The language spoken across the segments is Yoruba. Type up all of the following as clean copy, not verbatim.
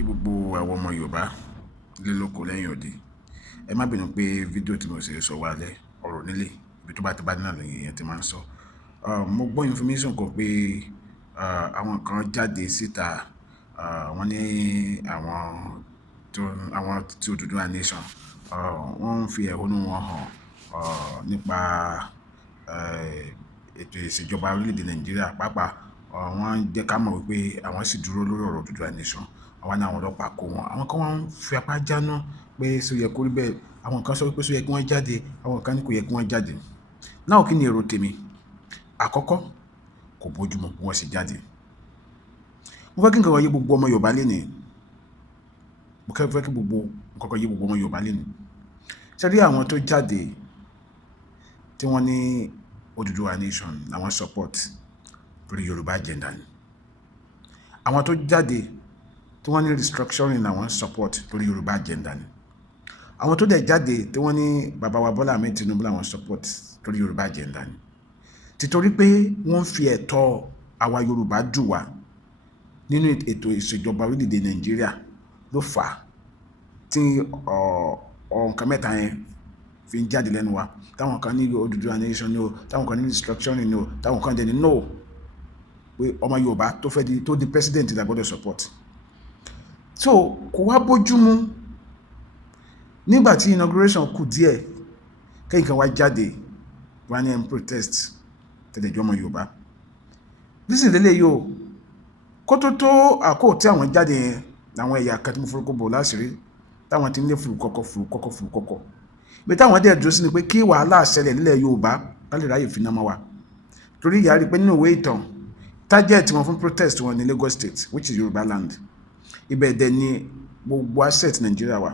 kí gbogbo àwọn ọmọ Yorùbá lé lóko lẹ́yìn òde. Ẹ má bínú pé fídíò tí mo ṣe sọ wá lẹ́ ọ̀rọ̀ nílé ibi tó bá ti bá náà lẹ́yìn èèyàn ti máa ń sọ. Mo gbọ́ information kan pé àwọn kan jáde síta, wọ́n ní àwọn tí Odùduwà nation, wọ́n ń fi ẹ̀hónú wọn hàn nípa ètò ìṣèjọba orílẹ̀-èdè Nàìjíríà pàápàá. Wọ́n jẹ́ ká mọ̀ wípé àwọn sì dúró lórí ọ̀rọ̀ Odùduwà nation. Àwọn ní àwọn ọlọ́pàá kó wọn. Àwọn kan wọ́n fi apá jáná pé ṣó yẹ kó rí bẹ́ẹ̀. Àwọn kan sọ wípé ṣó yẹ kí wọ́n jáde. Àwọn kan ní kò yẹ kí wọ́n jáde. Náà kí ni èrò tèmi? Àkọ́kọ́, kò bójúmu bí wọ́n ṣe jáde. Mo fẹ́ kí nǹkan kan yé gbogbo ọmọ Yorùbá lénìí. Mo fẹ́ kí gbogbo nǹkan kan yé gbogbo ọmọ Yorùbá lénìí. Ṣé rí àwọn tó jáde tí wọ́n ní Odùduwà nation làwọn support lórí Yorùbá agenda ni. Àwọn tó jáde tí wọ́n ní restructuring làwọn support lórí Yorùbá agenda ni. Àwọn tó dẹ̀ jáde tí wọ́n ní bàbá wa Bọ́lá Ahmed Tinubu làwọn support lórí Yorùbá agenda ni. Títorí pé wọ́n fi ẹ̀tọ́ àwa Yorùbá dù wá nínú ètò ìṣèjọba orílẹ̀-èdè Nàìjíríà ló fà á tí nǹkan mẹ́ta yẹn fi ń jáde lẹ́nu wa. Táwọn kan ní Odùduwà nation ni o, táwọn kan ní restructuring ni o, táwọn kan dẹ̀ ní no, pé ọmọ Yorùbá tó di president la gbọ́dọ̀ support. So kò wá bójúmu nígbà tí inauguration kù díẹ̀ kẹ́yìn kan wá jáde wá ní protest tẹ̀lẹ̀jọ́ ọmọ Yorùbá. Lísìn lélẹ̀ yóò kó tó àkóò tí àwọn jáde yẹn láwọn ẹ̀yà kan tí mo forúkọ bò láṣìírí táwọn ti ń lé fùrùkọ́kọ́. Bí táwọn dẹ̀ dúró sí ni pé kí wàhálà ṣẹlẹ̀ nílẹ̀ Yorùbá lálẹ́ ráyè fi náà mọ́ wa. Torí ìyá rí pé nínú ìwé ìtàn target wọn fún protest wọn ní Lagos State, which is Yorùbá land. Ibẹ̀ dẹ̀ ni gbogbo asset Nàìjíríà wà.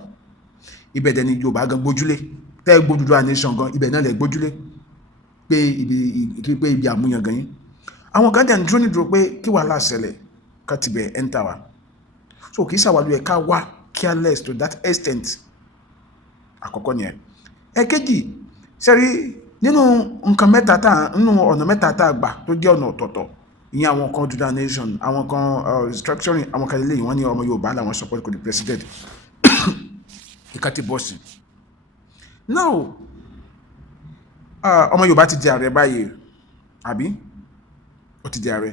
Ibẹ̀ dẹ̀ ni Yorùbá gan gbójúlé. Tẹ́ Odùduwà nation gan ibẹ̀ náà lẹ̀ gbójúlé pé ibi àmúyan gan yín. Àwọn kan dẹ̀ ń dúró nídúró pé kí wàhálà ṣẹlẹ̀ ká tibẹ̀ enter wa. So kì í ṣàwálú ẹ̀ ká wá careless to that extent. Àkọ́kọ́ ni ẹ̀. Ẹ̀kejì, sẹ́rí nínú ọ̀nà mẹ́ta tá a gbà tó jẹ́ ọ̀nà ọ̀tọ̀ọ̀tọ̀. Ìyẹn àwọn kan Odùduwà nation, àwọn kan restructuring, àwọn kan lélẹ́yìn wọ́n ní ọmọ Yorùbá làwọn support kò di president. Ìkàtí bọ́ọ̀sì. Now, ọmọ Yorùbá ti di ààrẹ báyìí, àbí? Ó ti di ààrẹ.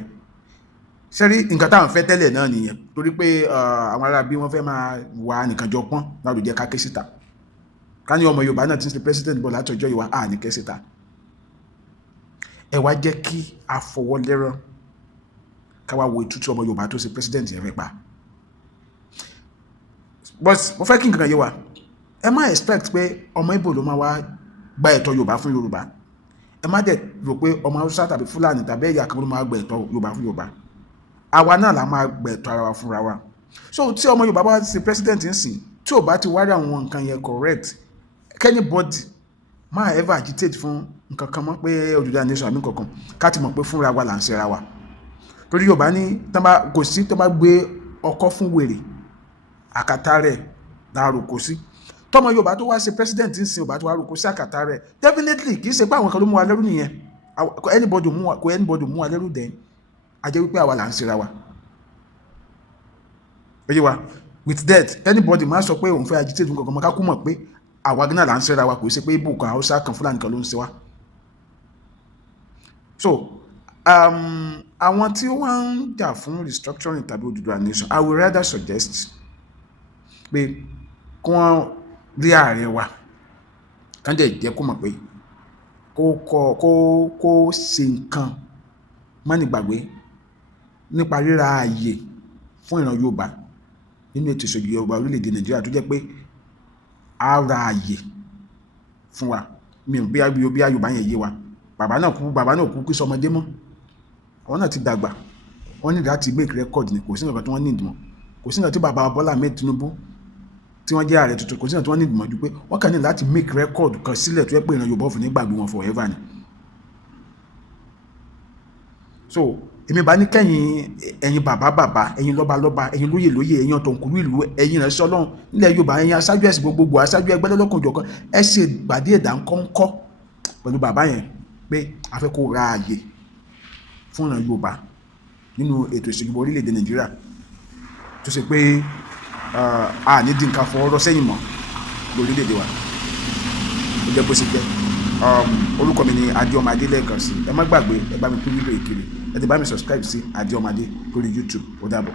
Sẹ́rí nǹkan táwọn fẹ́ tẹ́lẹ̀ náà nìyẹn. Torí pé àwọn ará bí wọ́n fẹ́ máa wà nìkan jọ pọ́n láti jẹ́ ká ké síta. Ká ní ọmọ Yorùbá náà ti ń ṣe president bọ̀ látọjọ́ ìwà ní ké síta. Ẹ wá jẹ́ kí a fọwọ́ lẹ́rán ká wá wo ìtútù ọmọ Yorùbá tó ṣe president yẹn fẹ́ pa. But mo fẹ́ kí nǹkan yé wa. Ẹ má expect pé ọmọ Ìgbò ló máa wá gba ẹ̀tọ́ Yorùbá fún Yorùbá. Ẹ má dẹ̀ rò pé ọmọ Hausa tàbí Fúlàní tàbí ẹ̀yà kan ló máa gba ẹ̀tọ́ Yorùbá fún Yorùbá. Àwa náà la máa gba ẹ̀tọ́ ara wa fúnra wa. So tí ọmọ Yorùbá bá ṣe president ń sìn, tí ò bá ti wárí àwọn nǹkan yẹn correct, anybody máa ever agitate fún nǹkan kan mọ́ pé Odùduwà nation àbí nǹkan kan ká ti mọ̀ pé fúnra wa là ń ṣera wa. Torí Yorùbá ní kò sí tó bá gbé ọkọ́ fún wèrè àkàtà rẹ̀ láàrò kò sí. Tọ́mọ Yorùbá tó wá ṣe president ń sìn ò bá tó wá rò kò sí àkàtà rẹ̀. Definitely kì í ṣe pé àwọn kan ló mú wa lẹ́rú nìyẹn. Anybody mú wa lẹ́rú dẹ̀ a jẹ́ wípé àwa là ń ṣera wa. Ó yé wa? With that, anybody máa sọ pé òun fẹ́ agitate nǹkan kan mọ́ ká kú mọ̀ pé àwa náà là ń ṣera wa, kò ṣe pé Ìgbò kan Hausa kan Fúlàní kan ló ń ṣe wa. So àwọn tí wọ́n ń jà fún restructuring tàbí Odùduwà nation, I will rather suggest pé kí wọ́n rí ààrẹ wa kán dẹ̀ jẹ́ kó mọ̀ pé kó ṣe nǹkan mánigbàgbé nípa ríra ààyè fún ìran Yorùbá nínú ètò ìṣèjọba orílẹ̀-èdè Nàìjíríà tó jẹ́ pé a ra ààyè fún wa. Mi ò bí Yorùbá yẹn yé wa. Bàbá náà kú kí sọmọdé mọ́. Àwọn náà ti dàgbà. Wọ́n ní láti make record ni, kò sí nǹkan tí wọ́n ní ìdìmọ̀. Kò sí nǹkan tí bàbá Bọ́lá Ahmed Tinubu tí wọ́n jẹ́ ààrẹ tuntun, kò sí nǹkan tí wọ́n ní ìdìmọ̀ ju pé wọ́n kàn ní láti make record kan sílẹ̀ tó yẹ pé ìran Yorùbá òfin nígbàgbé wọn forever ni. So èmi bá ní kẹ́yìn ẹ̀yin bàbá, ẹ̀yin lọ́ba, ẹ̀yin lóyè, ẹ̀yin ọ̀tọ̀kùlú ìlú, ẹ̀yin ìránṣẹ́ Ọlọ́run nílẹ̀ Yorùbá, ẹ̀yin aṣáájú ẹ̀sìn gbogbogbò, aṣáájú ẹgbẹ́ lọ́lọ́kan-ò-jọ̀kan, ẹ ṣe ìpàdé ìdánkọ́ńkọ́ pẹ̀lú bàbá yẹn pé a fẹ́ kó ra ààyè fún ìran Yorùbá nínú ètò ìṣèjọba orílẹ̀-èdè Nàìjíríà tó ṣe pé a ní dín nǹkan fọwọ́rọ́ sẹ́yìn mọ́ lórílẹ̀‐èdè wa ó jẹ́ bó ṣe jẹ́. Orúkọ mi ni Adéọmọdé lẹ́ẹ̀kan sí. Ẹ má gbàgbé ẹ bá mi pín fídíò ìkiri, ẹ ti bá mi subscribe sí Adéọmọdé lórí YouTube. Ó dàbọ̀.